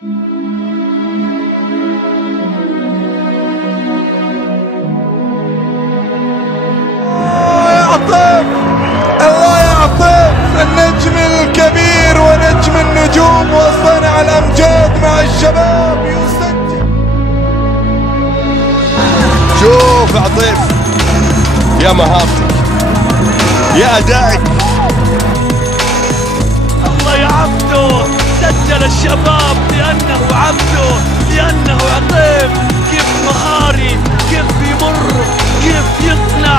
عطيف، الله يعطيف النجم الكبير ونجم النجوم وصانع الأمجاد مع الشباب يسجل. شوف عطيف يا مهارتك يا أدائك. الله يعبده، سجل الشباب لأنه عبده، لأنه عطيف. كيف مهاري، كيف يمر، كيف يصنع.